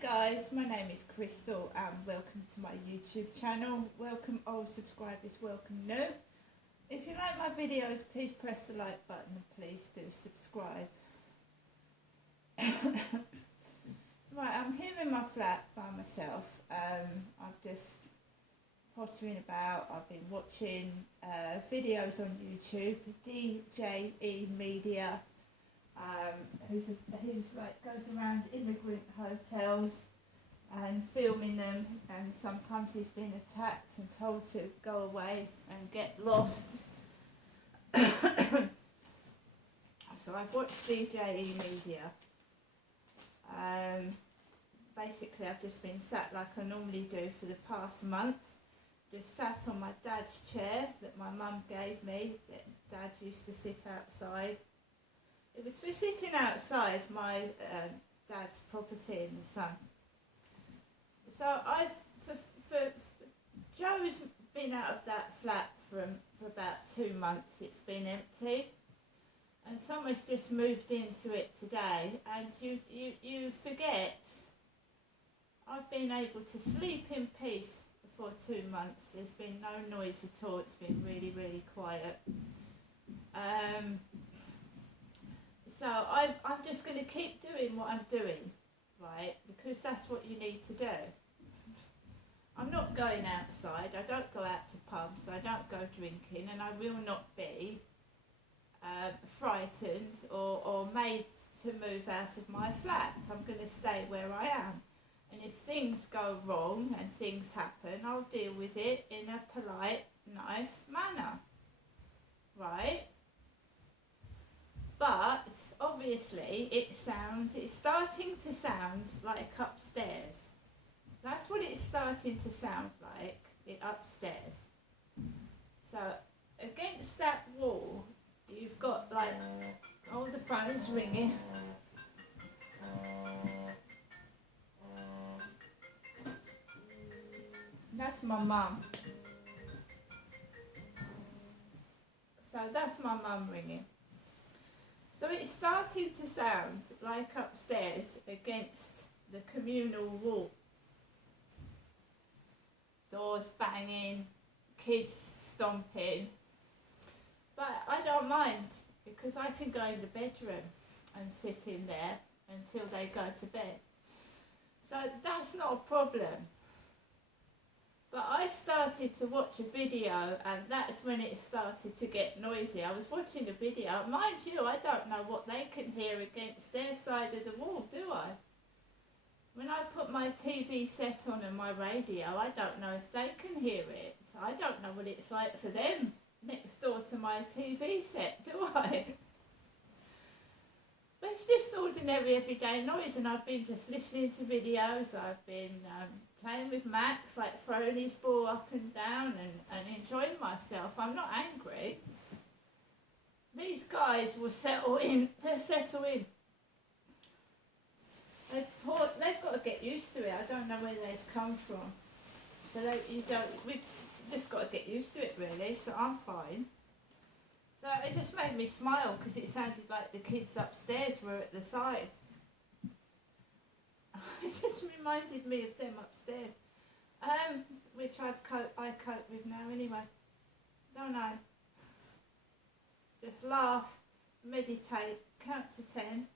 guys, my name is Crystal and welcome to my YouTube channel. Welcome old subscribers, welcome new. If you like my videos, please press the like button and please do subscribe. Right, I'm here in my flat by myself. I'm just pottering about. I've been watching videos on YouTube, DJE Media. Who's like goes around immigrant hotels and filming them, and sometimes he's been attacked and told to go away and get lost. So I've watched DJE Media. Basically I've just been sat like I normally do for the past month, just sat on my dad's chair that my mum gave me, that Dad used to sit outside. It was for sitting outside my dad's property in the sun. So Joe's been out of that flat for about 2 months. It's been empty, and someone's just moved into it today. And you forget, I've been able to sleep in peace for 2 months. There's been no noise at all. It's been really, really quiet. So I'm just going to keep doing what I'm doing, right? Because that's what you need to do. I'm not going outside. I don't go out to pubs. I don't go drinking, and I will not be frightened or made to move out of my flat. I'm going to stay where I am. And if things go wrong and things happen, I'll deal with it in a polite, nice manner, right? But obviously it's starting to sound like upstairs. That's what it's starting to sound like, upstairs. So against that wall, you've got like, oh, the phone's ringing. That's my mum. So that's my mum ringing. So it's starting to sound like upstairs against the communal wall. Doors banging, kids stomping. But I don't mind, because I can go in the bedroom and sit in there until they go to bed. So that's not a problem. But I started to watch a video, and that's when it started to get noisy. I was watching a video. Mind you, I don't know what they can hear against their side of the wall, do I? When I put my TV set on and my radio, I don't know if they can hear it. I don't know what it's like for them next door to my TV set, do I? But it's just ordinary everyday noise, and I've been just listening to videos. I've been playing with Max, like throwing his ball up and down and enjoying myself. I'm not angry. These guys will settle in. They'll settle in. They've got to get used to it. I don't know where they've come from. So we've just got to get used to it, really. So I'm fine. So it just made me smile, because it sounded like the kids upstairs were at the side. It just reminded me of them upstairs, which I cope with now anyway. Don't I? Just laugh, meditate, count to 10,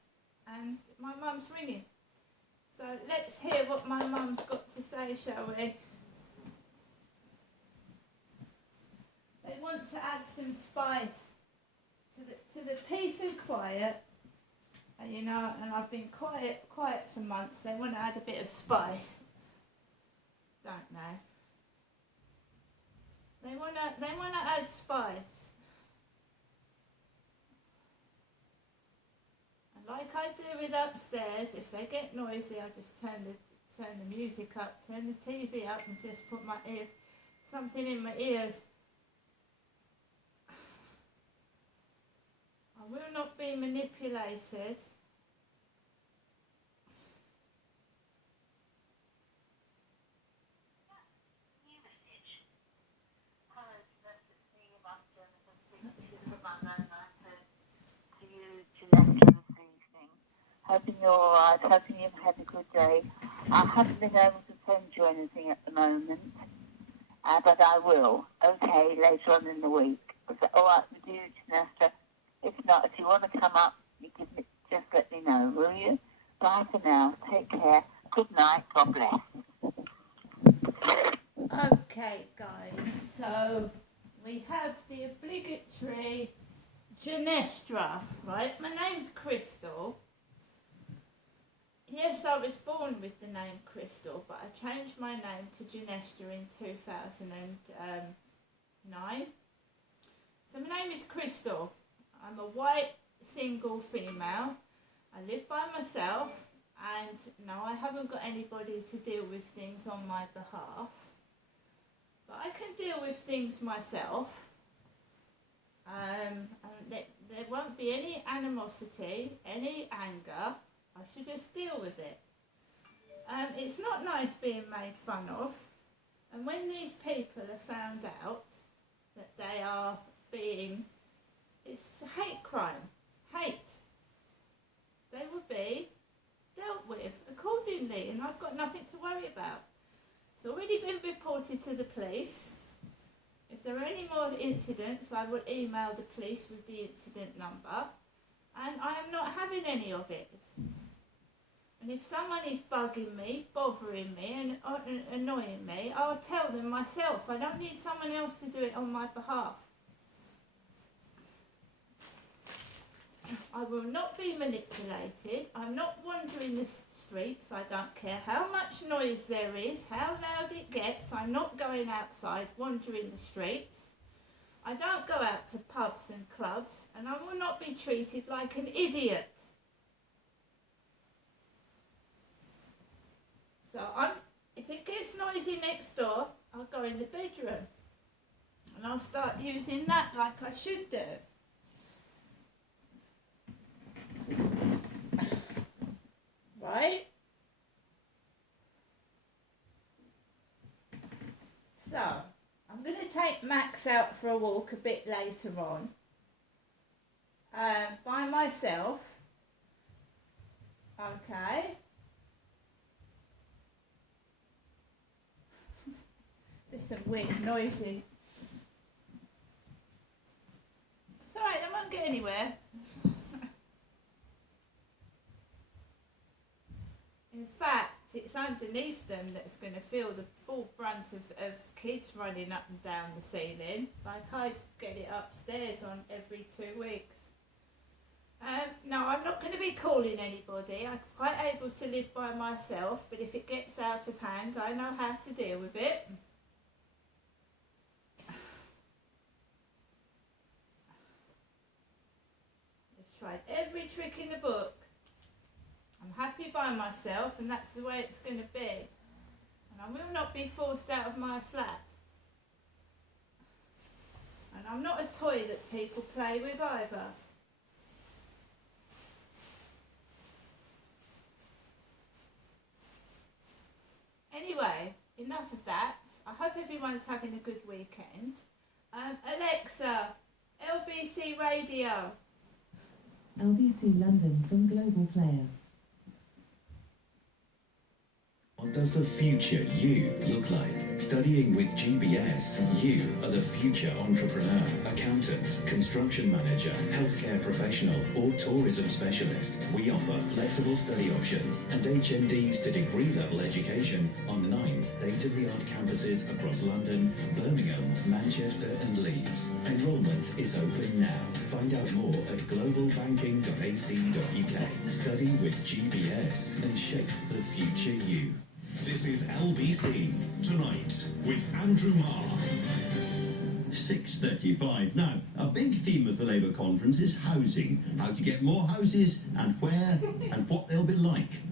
and my mum's ringing. So let's hear what my mum's got to say, shall we? They want to add some spice to the peace and quiet. And, you know, and I've been quiet for months. They want to add a bit of spice, don't they? They want to add spice. And like I do with upstairs, if they get noisy, I just turn the music up, turn the TV up, and just put something in my ears. I will not be manipulated. Hoping you're alright, hoping you've had a good day. I haven't been able to send you anything at the moment, but I will, okay, later on in the week. Is that alright with you, Janessa? If not, if you want to come up, just let me know, will you? Bye for now. Take care. Good night. God bless. Okay, guys, so we have the obligatory Genestra, right? My name's Crystal. Yes, I was born with the name Crystal, but I changed my name to Genestra in 2009. So my name is Crystal. I'm a white single female. I live by myself, and no, I haven't got anybody to deal with things on my behalf. But I can deal with things myself. And there won't be any animosity, any anger. I should just deal with it. It's not nice being made fun of. And when these people are found out that they are being, it's hate crime, hate, they will be dealt with accordingly, and I've got nothing to worry about. It's already been reported to the police. If there are any more incidents, I will email the police with the incident number, and I am not having any of it. And if someone is bugging me, bothering me and annoying me, I'll tell them myself. I don't need someone else to do it on my behalf. I will not be manipulated. I'm not wandering the streets. I don't care how much noise there is, how loud it gets. I'm not going outside, wandering the streets. I don't go out to pubs and clubs, and I will not be treated like an idiot. So if it gets noisy next door, I'll go in the bedroom and I'll start using that like I should do. Right? So, I'm going to take Max out for a walk a bit later on. By myself. Okay. There's some weird noises. It's alright, they won't get anywhere. In fact, it's underneath them that's going to feel the full brunt of kids running up and down the ceiling. Like I get it upstairs on every 2 weeks. No, I'm not going to be calling anybody. I'm quite able to live by myself, but if it gets out of hand, I know how to deal with it. I've tried every trick in the book. I'm happy by myself, and that's the way it's going to be. And I will not be forced out of my flat. And I'm not a toy that people play with either. Anyway, enough of that. I hope everyone's having a good weekend. Alexa, LBC Radio. LBC London from Global Player. What does the future you look like? Studying with GBS, you are the future entrepreneur, accountant, construction manager, healthcare professional, or tourism specialist. We offer flexible study options and HNDs to degree level education on 9 state-of-the-art campuses across London, Birmingham, Manchester and Leeds. Enrollment is open now. Find out more at globalbanking.ac.uk. Study with GBS and shape the future you. This is LBC Tonight with Andrew Marr. 6:35. Now, a big theme of the Labour conference is housing. How to get more houses and where and what they'll be like.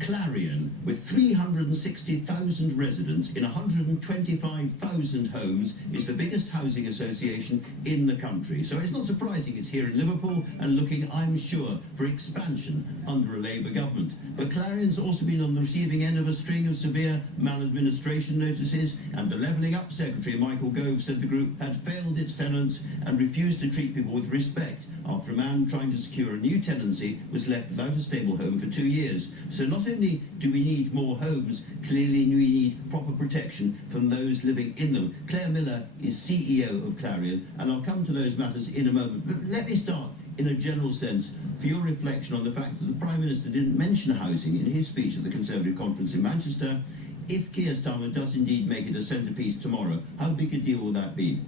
Clarion, with 360,000 residents in 125,000 homes, is the biggest housing association in the country. So it's not surprising it's here in Liverpool and looking, I'm sure, for expansion under a Labour government. But Clarion's also been on the receiving end of a string of severe maladministration notices, and the Levelling Up Secretary, Michael Gove, said the group had failed its tenants and refused to treat people with respect after a man trying to secure a new tenancy was left without a stable home for 2 years. So not only do we need more homes, clearly we need proper protection from those living in them. Claire Miller is CEO of Clarion, and I'll come to those matters in a moment. But let me start in a general sense for your reflection on the fact that the Prime Minister didn't mention housing in his speech at the Conservative conference in Manchester. If Keir Starmer does indeed make it a centrepiece tomorrow, how big a deal will that be?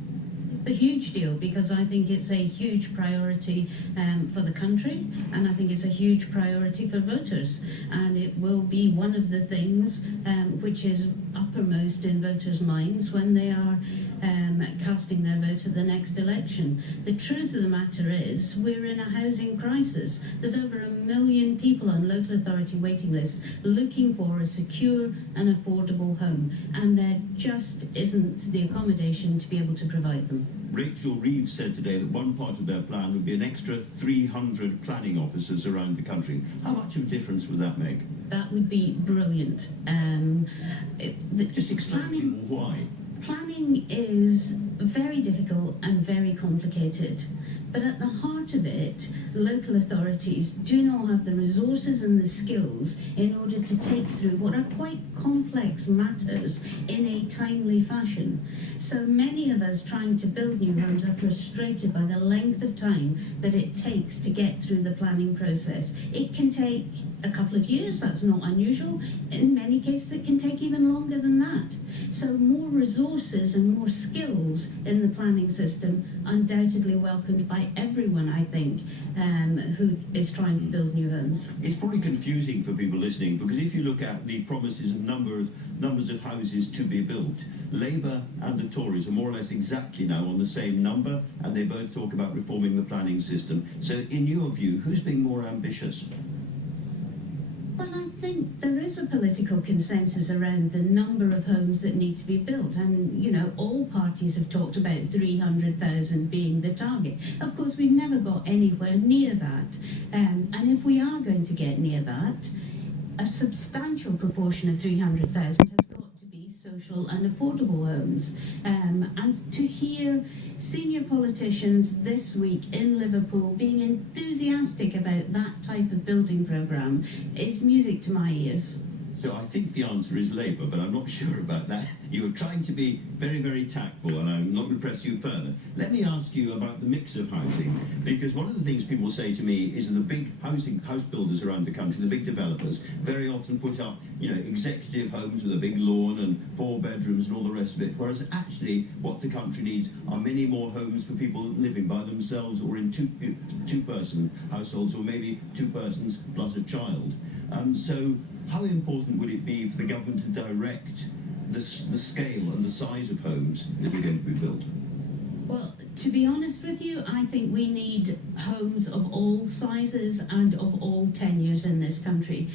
It's a huge deal because I think it's a huge priority for the country, and I think it's a huge priority for voters, and it will be one of the things which is uppermost in voters' minds when they are casting their vote at the next election. The truth of the matter is we're in a housing crisis. There's over 1 million people on local authority waiting lists looking for a secure and affordable home, and there just isn't the accommodation to be able to provide them. Rachel Reeves said today that one part of their plan would be an extra 300 planning officers around the country. How much of a difference would that make? That would be brilliant. Just explain why. Planning is very difficult and very complicated, but at the heart of it, local authorities do not have the resources and the skills in order to take through what are quite complex matters in a timely fashion. So many of us trying to build new homes are frustrated by the length of time that it takes to get through the planning process. It can take a couple of years, that's not unusual. In many cases it can take even longer than that. So more resources and more skills in the planning system, undoubtedly welcomed by everyone, I think, who is trying to build new homes. It's probably confusing for people listening, because if you look at the promises of numbers of houses to be built, Labour and the Tories are more or less exactly now on the same number, and they both talk about reforming the planning system. So in your view, who's being more ambitious? Well, I think there is a political consensus around the number of homes that need to be built, and all parties have talked about 300,000 being the target. Of course, we've never got anywhere near that, and if we are going to get near that, a substantial proportion of 300,000 has got to be social and affordable homes. And to hear senior politicians this week in Liverpool being enthusiastic about that type of building programme is music to my ears. So I think the answer is Labour, but I'm not sure about that. You were trying to be very, very tactful, and I'm not going to press you further. Let me ask you about the mix of housing, because one of the things people say to me is that the big house builders around the country, the big developers, very often put up, executive homes with a big lawn and 4 bedrooms and all the rest of it, whereas actually what the country needs are many more homes for people living by themselves or in two-person households, or maybe 2 persons plus a child. So how important would it be for the government to direct the scale and the size of homes that are going to be built? Well, to be honest with you, I think we need homes of all sizes and of all tenures in this country,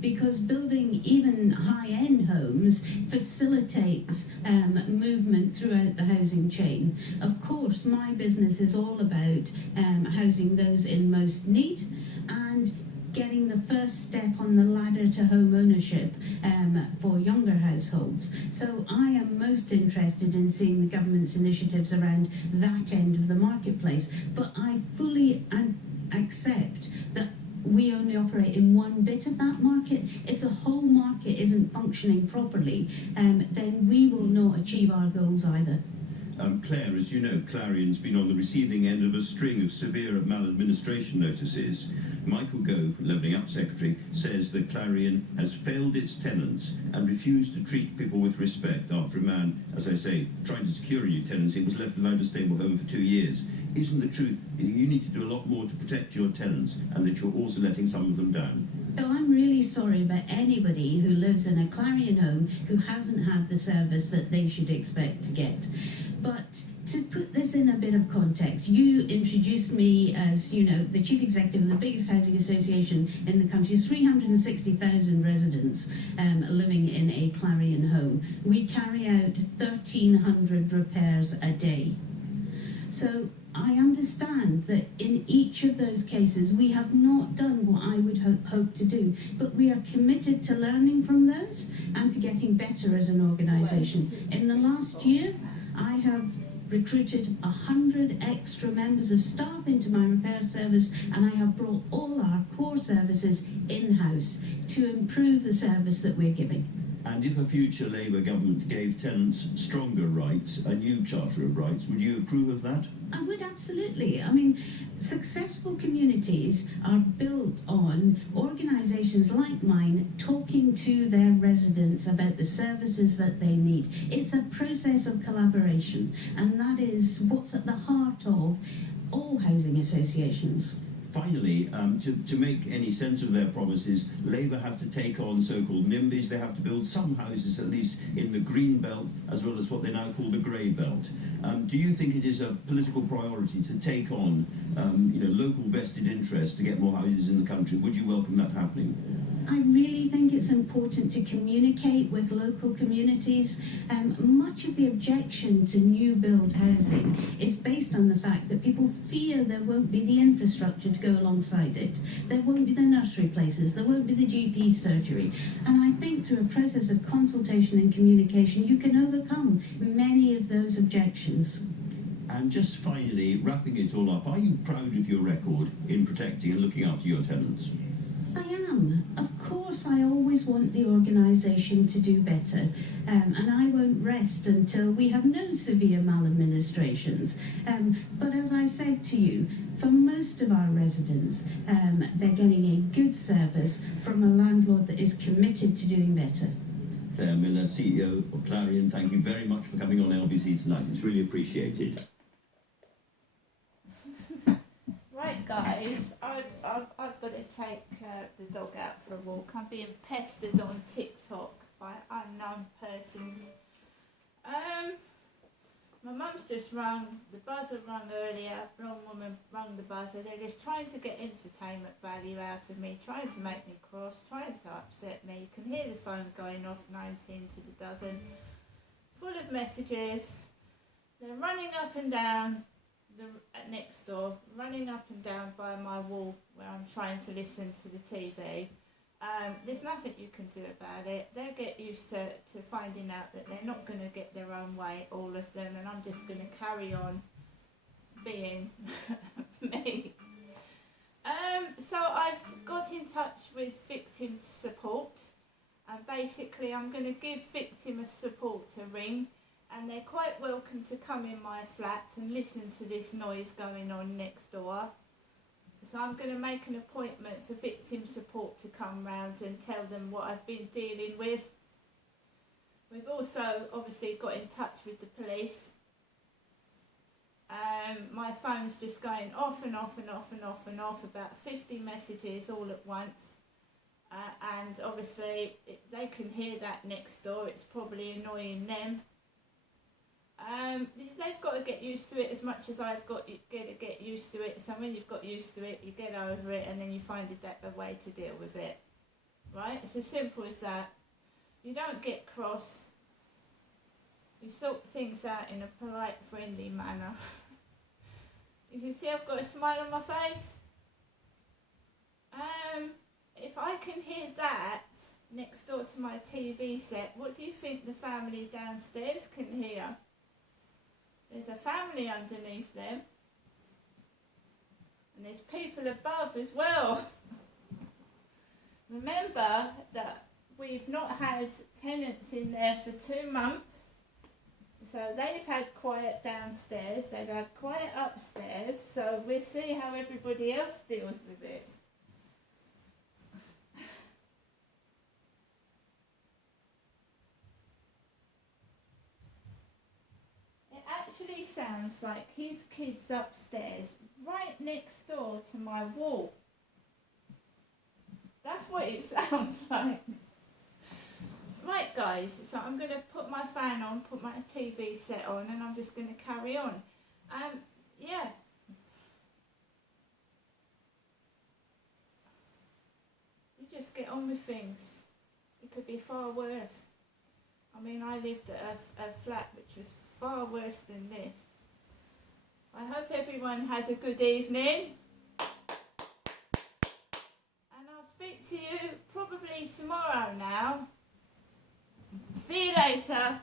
because building even high-end homes facilitates movement throughout the housing chain. Of course, my business is all about housing those in most need and getting the first step on the ladder to home ownership for younger households. So I am most interested in seeing the government's initiatives around that end of the marketplace. But I fully accept that we only operate in one bit of that market. If the whole market isn't functioning properly, then we will not achieve our goals either. Claire, as you know, Clarion's been on the receiving end of a string of severe maladministration notices. Michael Gove, Levelling Up Secretary, says that Clarion has failed its tenants and refused to treat people with respect after a man, as I say, trying to secure a new tenancy, was left without a stable home for 2 years. Isn't the truth you need to do a lot more to protect your tenants, and that you're also letting some of them down? So I'm really sorry about anybody who lives in a Clarion home who hasn't had the service that they should expect to get. But to put this in a bit of context, you introduced me as, the chief executive of the biggest housing association in the country. 360,000 residents living in a Clarion home. We carry out 1,300 repairs a day. So I understand that in each of those cases we have not done what I would hope to do, but we are committed to learning from those and to getting better as an organisation. In the last year, I have recruited 100 extra members of staff into my repair service, and I have brought all our core services in-house to improve the service that we're giving. And if a future Labour government gave tenants stronger rights, a new Charter of Rights, would you approve of that? I would absolutely. I mean, successful communities are built on organisations like mine talking to their residents about the services that they need. It's a process of collaboration, and that is what's at the heart of all housing associations. Finally, to make any sense of their promises, Labour have to take on so-called NIMBYs. They have to build some houses, at least in the green belt, as well as what they now call the grey belt. Do you think it is a political priority to take on, local vested interests to get more houses in the country? Would you welcome that happening? I really think it's important to communicate with local communities. Much of the objection to new build housing is based on the fact that people fear there won't be the infrastructure to go alongside it. There won't be the nursery places, there won't be the GP surgery. And I think through a process of consultation and communication, you can overcome many of those objections. And just finally, wrapping it all up, are you proud of your record in protecting and looking after your tenants? I am. Of course, I always want the organisation to do better, and I won't rest until we have no severe maladministrations. But as I said to you, for most of our residents, they're getting a good service from a landlord that is committed to doing better. Claire Miller, CEO of Clarion, thank you very much for coming on LBC tonight. It's really appreciated. Right, guys, I've got to take the dog out for a walk. I'm being pestered on TikTok by unknown persons. My mum's just rung, the buzzer rung earlier, wrong woman rung the buzzer. They're just trying to get entertainment value out of me, trying to make me cross, trying to upset me. You can hear the phone going off 19 to the dozen, full of messages. They're running up and down next door, running up and down by my wall where I'm trying to listen to the TV. There's nothing you can do about it. They'll get used to finding out that they're not going to get their own way, all of them, and I'm just going to carry on being me. So I've got in touch with victim support, and basically I'm going to give victim support a ring, and they're quite welcome to come in my flat and listen to this noise going on next door. So I'm going to make an appointment for victim support to come round and tell them what I've been dealing with. We've also obviously got in touch with the police. My phone's just going off and off and off and off and off, about 50 messages all at once. And obviously they can hear that next door. It's probably annoying them. They've got to get used to it as much as I've got to get used to it. So when you've got used to it, you get over it, and then you find a way to deal with it. Right? It's as simple as that. You don't get cross. You sort things out in a polite, friendly manner. You can see I've got a smile on my face. If I can hear that next door to my TV set, what do you think the family downstairs can hear? There's a family underneath them, and there's people above as well. Remember that we've not had tenants in there for 2 months, so they've had quiet downstairs, they've had quiet upstairs, so we'll see how everybody else deals with it. Actually sounds like his kid's upstairs, right next door to my wall. That's what it sounds like. Right, guys, so I'm going to put my fan on, put my TV set on, and I'm just going to carry on. Yeah. You just get on with things. It could be far worse. I mean, I lived at a flat which was far worse than this. I hope everyone has a good evening. And I'll speak to you probably tomorrow now. See you later.